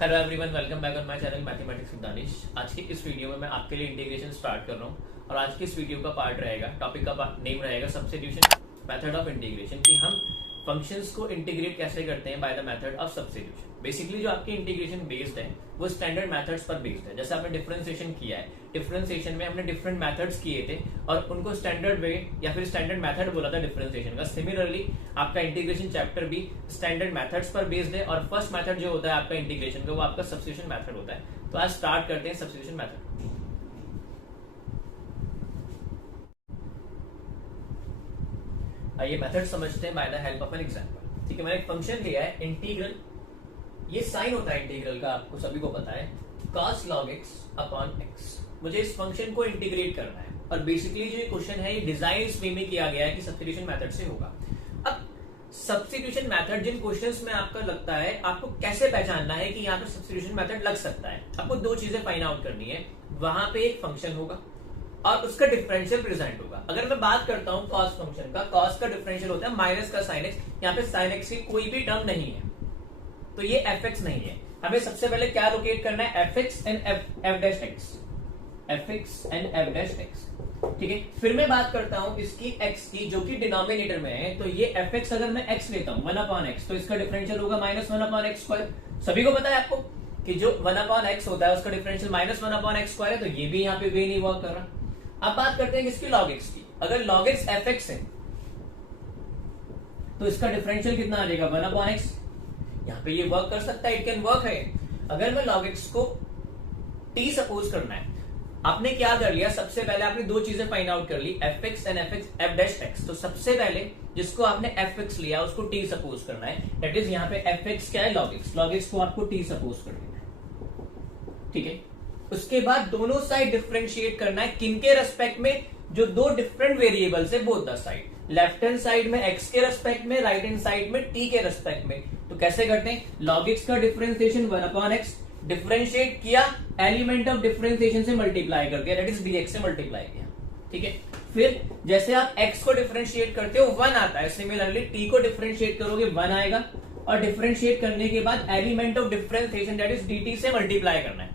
Hello everyone, welcome back on my channel mathematics with Danish. आज की इस वीडियो में मैं आपके लिए इंटीग्रेशन स्टार्ट कर रहा हूँ और आज की इस वीडियो का पार्ट रहेगा, टॉपिक का नेम रहेगा सब्स्टिट्यूशन मेथड ऑफ इंटीग्रेशन, कि हम फंक्शंस को इंटीग्रेट कैसे करते हैं by the method of substitution. Basically जो आपकी इंटीग्रेशन बेस्ड है वो स्टैंडर्ड मेथड्स पर बेस्ड है। जैसे आपने डिफरेंशिएशन किया है, डिफरेंशिएशन में हमने डिफरेंट मेथड्स किए थे और उनको स्टैंडर्ड वे या फिर स्टैंडर्ड मेथड बोला था डिफरेंशिएशन का। सिमिलरली आपका इंटीग्रेशन चैप्टर भी स्टैंडर्ड मेथड्स पर बेस्ड है और फर्स्ट मेथड जो होता है आपका इंटीग्रेशन का वो आपका सब्स्टिट्यूशन मेथड होता है। तो आज स्टार्ट करते हैं सब्स्टिट्यूशन मेथड। आइए मेथड समझते हैं bye the help of an example. ठीक है, मैंने एक फंक्शन लिया है इंटीग्रल, ये साइन होता है इंटीग्रल का, आपको सभी को पता है, cos log x upon x। मुझे इस फंक्शन को इंटीग्रेट करना है और बेसिकली जो ये क्वेश्चन है ये डिजाइन इस वे में किया गया है कि सब्स्टिट्यूशन मेथड से होगा। अब सब्स्टिट्यूशन मेथड जिन क्वेश्चंस में आपका लगता है, आपको कैसे पहचानना है कि यहाँ पे सब्स्टिट्यूशन मेथड लग सकता है। आपको दो चीजें फाइंड आउट करनी है। वहां पे एक फंक्शन होगा और उसका डिफरेंशियल प्रेजेंट होगा। अगर मैं बात करता हूं cos फंक्शन का, cos का डिफरेंशियल होता है माइनस का sin x। यहाँ पे sin x की कोई भी टर्म नहीं है तो ये fx नहीं है। हमें सबसे पहले क्या लोकेट करना है, fx and f dash x, fx and f dash x। ठीक है, फिर मैं बात करता हूं इसकी x की जो कि डिनोमिनेटर में है। तो ये fx अगर मैं x लेता हूं 1 अपॉन x तो इसका डिफरेंशियल होगा माइनस 1 अपॉन x स्क्वायर। सभी को पता है आपको कि जो 1 अपॉन x होता है उसका differential minus 1 upon x square है। तो ये भी यहाँ पे वे नहीं वर्क कर रहा। अब बात करते हैं किसकी, log x की। अगर log x fx है तो इसका डिफरेंशियल कितना आ जाएगा, 1 अपॉन x। यहाँ पे ये वर्क कर सकता है, इट कैन वर्क है। अगर मैं log x को t सपोज करना है, आपने क्या कर लिया, सबसे पहले आपने दो चीजें फाइंड आउट कर ली, fx and f dash x। तो सबसे पहले जिसको आपने fx लिया उसको t सपोज करना है। दैट इज यहाँ पे fx क्या है, log x को आपको t सपोज कर लेना है। ठीक है, उसके बाद दोनों साइड डिफरेंशिएट करना है, किनके रेस्पेक्ट में, जो दो डिफरेंट वेरिएबल्स है both the side. Left hand side में x के रेस्पेक्ट में, राइट हैंड साइड में t के रेस्पेक्ट में। तो कैसे करते हैं, log x का डिफरेंशिएशन 1 अपॉन x, डिफरेंशिएट किया एलिमेंट ऑफ डिफरेंशिएशन से मल्टीप्लाई करके, दैट इज dx से मल्टीप्लाई किया। ठीक है, फिर जैसे आप x को डिफरेंशिएट करते हो 1 आता है, सिमिलरली t को डिफरेंशिएट करोगे 1 आएगा और डिफरेंशिएट करने के बाद element of differentiation that is dt से मल्टीप्लाई करना है।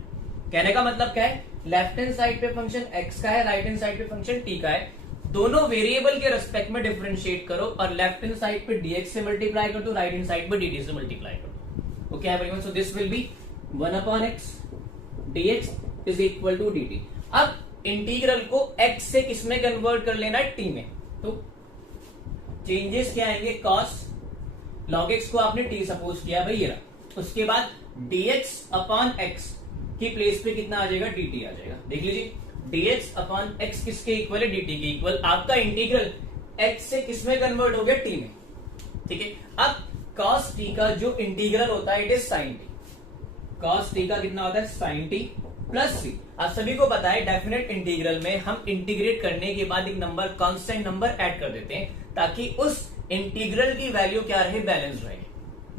कहने का मतलब क्या है, लेफ्ट हैंड साइड पे फंक्शन x का है, राइट हैंड साइड पे फंक्शन t का है, दोनों वेरिएबल के रेस्पेक्ट में डिफरेंशिएट करो और लेफ्ट हैंड साइड पे dx से मल्टीप्लाई कर दो, राइट हैंड साइड पे dt से मल्टीप्लाई कर दो। Okay everyone, so this will be 1 upon x dx is equal to dt। अब इंटीग्रल को x से किसमें कन्वर्ट कर लेना है, t में। तो चेंजेस क्या आएंगे, cos log x को आपने t सपोज किया भाई ये। उसके बाद dx अपॉन x की प्लेस पे कितना आ जाएगा, dt आ जाएगा। देख लीजिए, dx अपॉन x किसके इक्वल है, dt के इक्वल। आपका इंटीग्रल x से किसमें कन्वर्ट हो गया, t में। ठीक है, अब cos t का जो इंटीग्रल होता है it is sin t। cos t का कितना होता है, sin t प्लस c। आप सभी को पता है डेफिनेट इंटीग्रल में हम इंटीग्रेट करने के बाद एक नंबर, कांस्टेंट नंबर ऐड कर देते हैं ताकि उस इंटीग्रल की वैल्यू क्या रहे, बैलेंस रहे।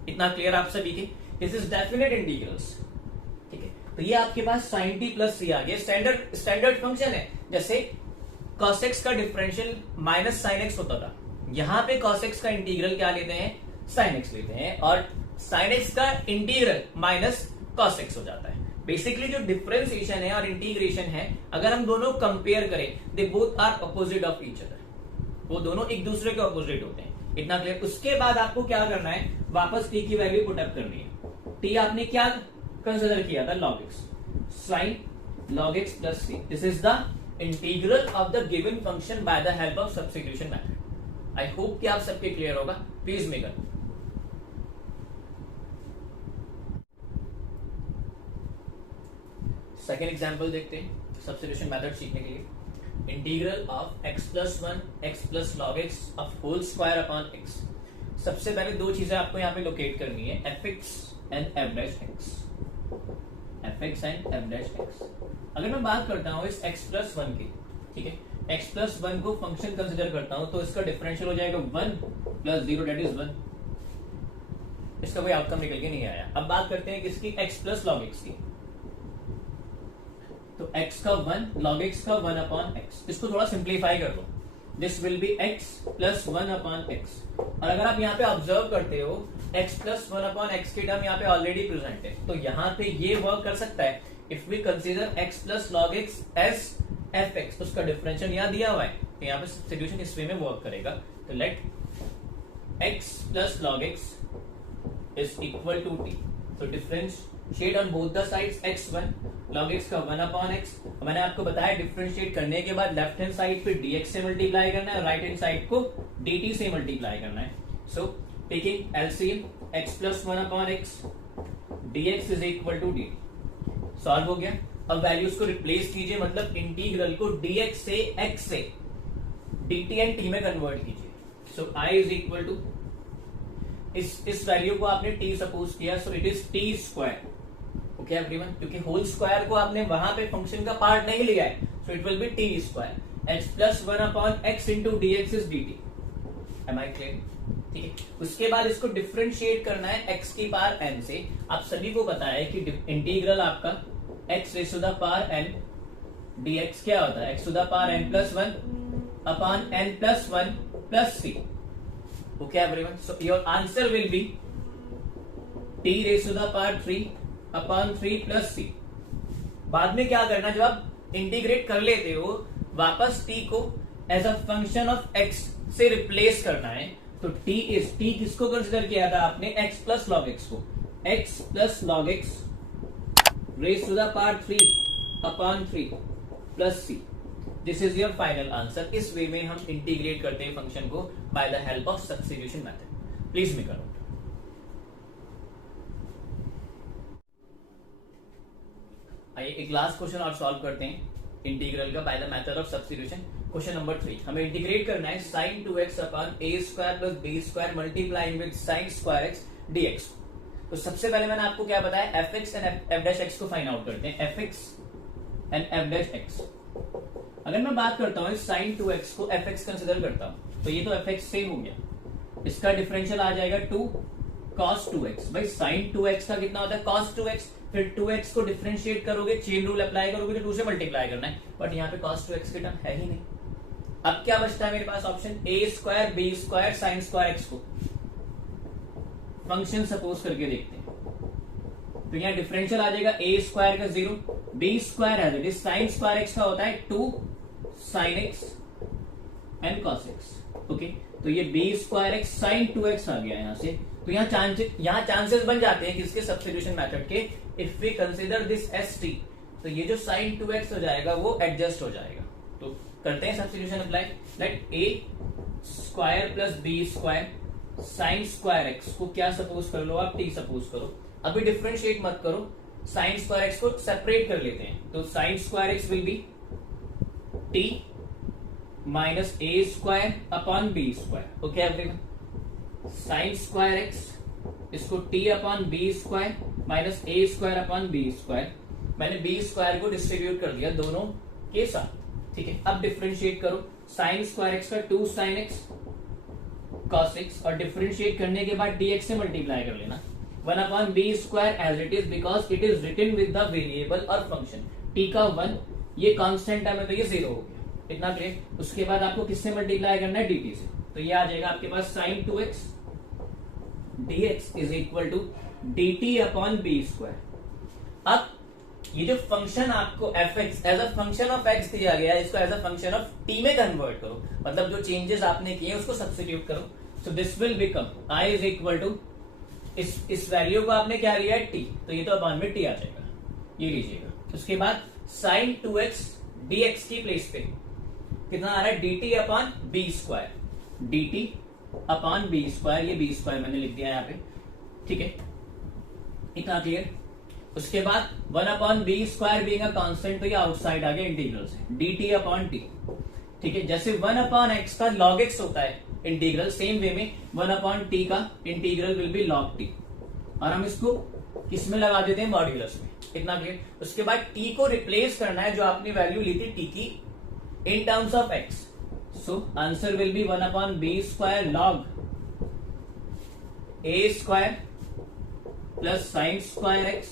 इतना क्लियर आप सभी के, दिस इज डेफिनेट इंटीग्रल्स। ठीक है, तो ये आपके पास sin t प्लस c आ गया। स्टैंडर्ड फंक्शन है। जैसे cos x का डिफरेंशियल माइनस sin x होता था, यहां पे cos x का इंटीग्रल क्या लेते हैं, sin x लेते हैं और sin x का इंटीग्रल माइनस cos x हो जाता है। बेसिकली जो डिफरेंशिएशन है और इंटीग्रेशन है, अगर हम दोनों कंपेयर करें, they both are opposite of each other, वो दोनों एक दूसरे के अपोजिट होते हैं। इतना क्लियर। उसके बाद आपको क्या करना है, वापस t की वैल्यू पुटअप करनी है। t आपने क्या कंसिडर किया था, log x, sin log x plus c। This is the integral of the given function by the help of substitution method. I hope कि आप सबके क्लियर होगा। प्लीज मेकर सेकेंड एग्जाम्पल देखते हैं सब्स्टिट्यूशन मेथड सीखने के लिए। Integral of x plus 1 x plus log x of whole square upon x। सबसे पहले दो चीजें आपको यहाँ पे लोकेट करनी है, fx and f dash x, fx and f dash x। अगर मैं बात करता हूँ इस x प्लस 1 की, ठीक है, x प्लस 1 को फंक्शन कंसिडर करता हूँ तो इसका डिफरेंशियल हो जाएगा 1 प्लस 0 दैट इज 1। इसका कोई आउटकम निकल के नहीं आया। अब बात करते हैं किसकी, x प्लस log x की। तो x का 1 log x का 1 अपॉन x, इसको थोड़ा सिंप्लीफाई कर लो, this will be x plus 1 upon x। और अगर आप यहाँ पे ऑब्जर्व करते हो x प्लस 1 अपॉन एक्स की टर्म यहाँ पे ऑलरेडी प्रेजेंट है, तो यहाँ पे ये वर्क कर सकता है if we consider x plus log x as fx, उसका डिफरेंशियल यहाँ दिया हुआ है, तो यहाँ पे सब्स्टिट्यूशन इस वे में वर्क करेगा। तो let x plus log x is equal to t, तो differentiate on both the sides x1 log x का 1 अपॉन x। मैंने आपको बताया डिफरेंशिएट करने के बाद लेफ्ट हैंड साइड पे dx से मल्टीप्लाई करना है, राइट हैंड साइड को dt से मल्टीप्लाई करना है। So taking LCM x plus 1 upon x dx is equal to dt, solve हो गया। अब वैल्यूज को रिप्लेस कीजिए, मतलब इंटीग्रल को dx से x से dt एंड t में कन्वर्ट कीजिए। सो I इज इक्वल टू इस वैल्यू को आपने t सपोज किया, so it is t square. Okay everyone, क्योंकि होल स्क्वायर को आपने वहां पे फंक्शन का पार्ट नहीं लिया है, so it will be T square. x plus 1 upon x into dx is dt। Am I clear? ठीक है, उसके बाद इसको डिफरेंशिएट करना है x की पावर n से। आप सभी को पता है कि इंटीग्रल आपका x raise to the power n dx क्या होता है, x to the power n plus 1 upon n plus 1 plus c। Okay everyone, so your answer will be t raise to the power 3 upon 3 plus c। बाद में क्या करना, जब आप integrate कर लेते हो वापस t को as a function of x से रिप्लेस करना है। तो t किसको कंसिडर किया था आपने, x प्लस log x को, x plus log x raise to the power 3 upon 3 plus c। This is your final answer. इस वे में हम इंटीग्रेट करते हैं फंक्शन को by the help of substitution method. Please make a note. आइए एक last question और solve करते हैं इंटीग्रल का by the method of substitution. Question number 3, हमें इंटीग्रेट करना है sin 2x upon a square plus b square multiplying with sin square x dx। तो सबसे पहले मैंने आपको क्या बताया, fx and f dash x को फाइंड आउट करते हैं, fx and f dash x। अगर मैं बात करता हूँ sin 2x को fx कंसिडर करता हूँ, तो ये तो fx सेम हो गया, इसका डिफरेंशियल आ जाएगा 2 cos 2x। भाई sin 2x का कितना होता है, cos 2x, फिर 2x को डिफरेंशिएट करोगे, चेन रूल अप्लाई करोगे तो 2 से मल्टीप्लाई करना है, बट यहाँ पे cos 2x की टर्म है ही नहीं। अब क्या बचता है मेरे पास option, a square b square sin square x को फंक्शन सपोज करके देखते हैं। तो यहाँ डिफरेंशियल आ जाएगा a स्क्वायर का 0, b square as it is sin square x का होता है 2 sin x and cos x। Okay, तो ये b square x sin 2x आ गया यहाँ से। तो यहाँ चांसेस बन जाते हैं किसके, सब्स्टिट्यूशन मेथड के। If we consider this as T, तो ये जो sin 2x हो जाएगा वो एडजस्ट हो जाएगा। तो करते हैं substitution apply. Let a square plus b square sin square x को क्या सपोज कर लो आप, t सपोज करो। अभी डिफरेंशिएट मत करो, sin स्क्वायर x को सेपरेट कर लेते हैं। तो sin square x will be t minus a square upon b square. Okay everyone, sin square x इसको t upon b square minus a square upon b square. मैंने b square को distribute कर दिया दोनों के साथ, ठीक है। अब डिफरेंशिएट करो, sin स्क्वायर x का 2 sin x cos x, और डिफरेंशिएट करने के बाद dx से मल्टीप्लाई कर लेना 1 upon b square as it is, because it is written with the variable और फंक्शन t का 1, ये कांस्टेंट टर्म है तो ये 0 हो गया, इतना क्लियर। उसके बाद आपको किससे मल्टीप्लाई करना है, dt से। तो ये आ जाएगा आपके पास sin 2x dx is equal to dt upon b square. अब ये जो फंक्शन आपको fx as a function of x दिया गया है, इसको as a function of t में कन्वर्ट करो, मतलब जो चेंजेस आपने किए उसको सब्स्टिट्यूट करो। So this will become i is equal to, इस वैल्यू को आपने क्या लिया है t, तो ये तो अपॉन में t आ जाएगा, ये लीजिएगा। उसके बाद sin 2x dx की प्लेस पे कितना आ रहा है, dt upon b square, dt upon b square, ये b स्क्वायर मैंने लिख दिया यहाँ पे, ठीक है, इतना क्लियर। उसके बाद 1 upon B square being a constant, तो ये आउटसाइड आ गया इंटीग्रल से, dt अपॉन t, ठीक है। जैसे 1 अपॉन x का log x होता है इंटीग्रल, सेम वे में 1 अपॉन t का integral will be log t, और हम इसको किसमें लगा देते हैं, मॉड्यूलस में, इतना क्लियर। उसके बाद t को रिप्लेस करना है, जो आपने वैल्यू ली थी t की, in terms of x। So answer will be 1 upon B square log a square plus sin square x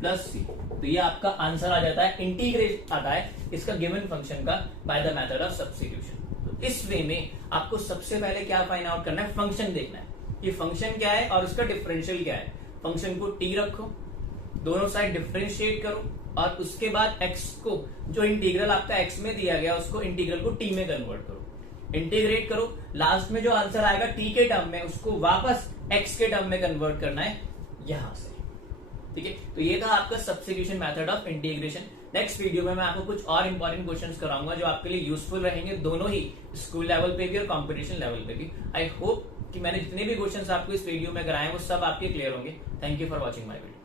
plus c। तो ये आपका आंसर आ जाता है, इंटीग्रेट आता है इसका गिवन फंक्शन का by the method of substitution. तो इस वे में आपको सबसे पहले क्या फाइंड आउट करना है, फंक्शन देखना है। कि फंक्शन क्या है और उसका डिफरेंशियल क्या है। फंक्शन को टी रखो, दोनों साइड डिफरेंशिएट करो और उसके बाद x को, जो इंटीग्रल आपका x में दिया गया उसको इंटीग्रल को t में कन्वर्ट करो, इंटीग्रेट करो, लास्ट में जो आंसर आएगा t के टर्म में उसको वापस x के टर्म में कन्वर्ट करना है यहां से। ठीक है, तो ये था आपका substitution method of integration. Next video में मैं आपको कुछ और इंपॉर्टेंट क्वेश्चंस कराऊंगा जो आपके लिए यूजफुल रहेंगे, दोनों ही स्कूल लेवल पे भी और कंपटीशन लेवल पे भी। आई होप कि मैंने जितने भी क्वेश्चंस आपको इस वीडियो में कराए वो सब आपके क्लियर होंगे। Thank you for watching my video.